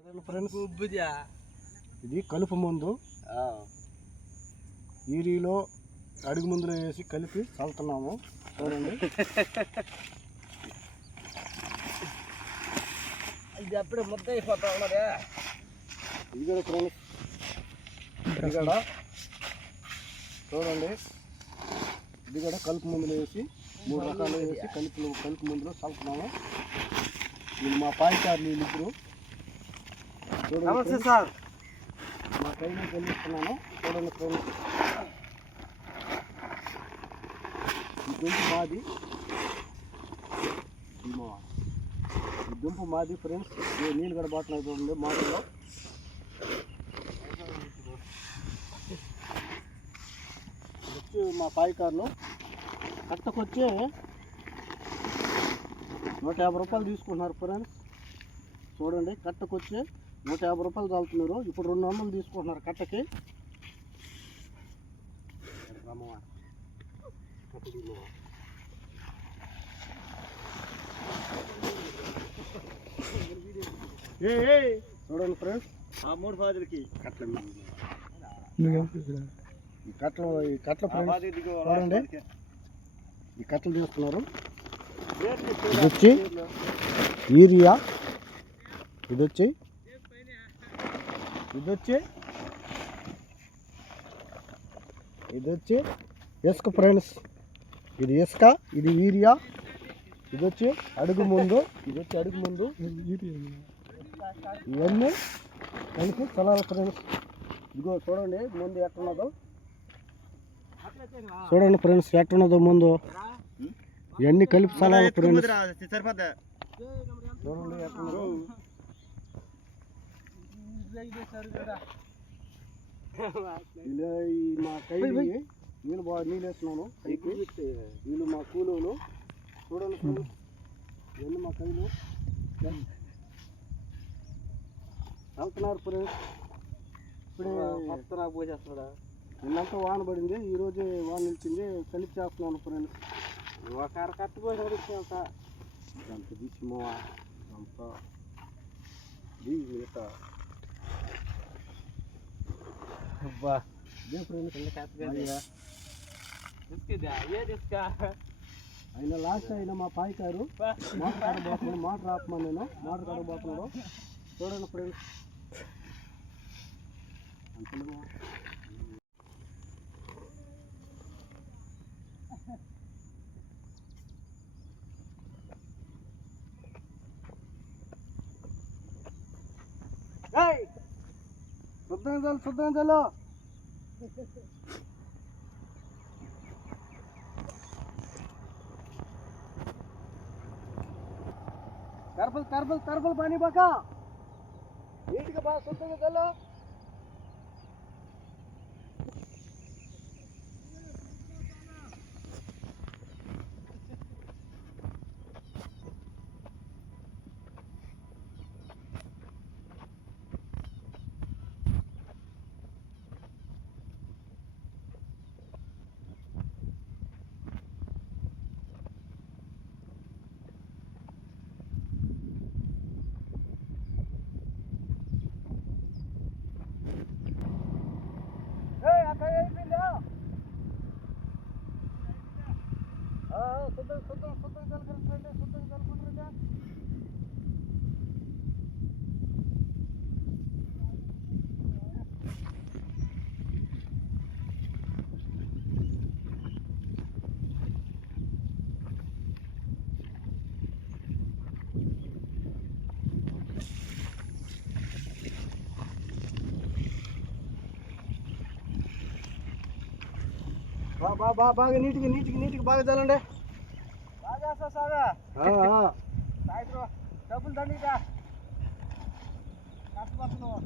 Friends ఇది కలుపు ముందు ఈరీలో అడుగు ముందులో వేసి కలిపి చల్లుతున్నాము. చూడండి ఇది అప్పుడే ముద్ద అయిపోతా ఉన్నదే. ఇది కూడా ఫ్రెండ్స్ ఇది కూడా చూడండి, ఇది కూడా కలుపు మందులు వేసి 3 రకాలు వేసి కలుపు మందులో చల్లుతున్నాము. ఇది మా పాయికారులు వీళ్ళిద్దరు. చూడండి సార్, మా కైలో కలిపిస్తున్నాను. చూడండి ఫ్రెండ్స్, ఈ దుంపు మాది, ఈ దుంపు మాది ఫ్రెండ్స్. నీళ్ళు కూడా బాగున్నాయి చూడండి మాటల్లో. వచ్చి మా పాయికారులు కట్టకొచ్చి 150 రూపాయలు తీసుకుంటున్నారు ఫ్రెండ్స్. చూడండి, కట్టకొచ్చి 150 రూపాయలు చాలుతున్నారు. ఇప్పుడు 200 తీసుకుంటున్నారు కట్టకి. చూడండి ఫ్రెండ్స్, ఆ 3 ఫాదర్కి కట్టలు, ఈ కట్టలు ఫ్రెండ్స్. చూడండి, ఈ కట్టలు తీసుకున్నారు. ఇది వచ్చి యూరియా, ఇది వచ్చి ఇసుక ఫ్రెండ్స్. ఇది ఇసుక, ఇది యూరియా, ఇది వచ్చి అడుగు ముందు, ఇవన్నీ కలిపి చల్లాలి ఫ్రెండ్స్. ఇదిగో చూడండి ముందు ఎట్టున్నదో, చూడండి ఫ్రెండ్స్ ఎట్టున్నదో ముందు. ఇవన్నీ కలిపి చల్లాలి ఫ్రెండ్స్. చూడండి ఎట్టున్నదో. మా కైలు నీళ్ళు వేస్తున్నాను పైకి. వీళ్ళు మా కూలీలు. చూడండి ఫ్రెండ్స్, ఇవన్నీ మా కైలు వెళ్తున్నారు ఫ్రెండ్స్. ఇప్పుడే నాకు పోసేస్తున్నాడా. నిన్నంతా వాన పడింది, ఈరోజే వాన నిలిచింది. కలిపి చేస్తున్నాను ఫ్రెండ్స్. ఒక అర కట్టుపోయి అంత తీసిమో అంత అయినా లాస్ట్ అయినా మా పాయికారు మాట రాపమని నేను మాట కడబోతున్నాడు. చూడండి ఫ్రెండ్స్, శుద్ధం చాలు. కర్బల్ పానీ బాకా నీట్గా బాగా శుద్ధంగా చల్లు. శుద్ధం కలుపుకుంటే బాగా నీటికి బాగా చల్లండి. సాయంత్రం డబ్బులు దండిగా కష్టపడుతున్నావు.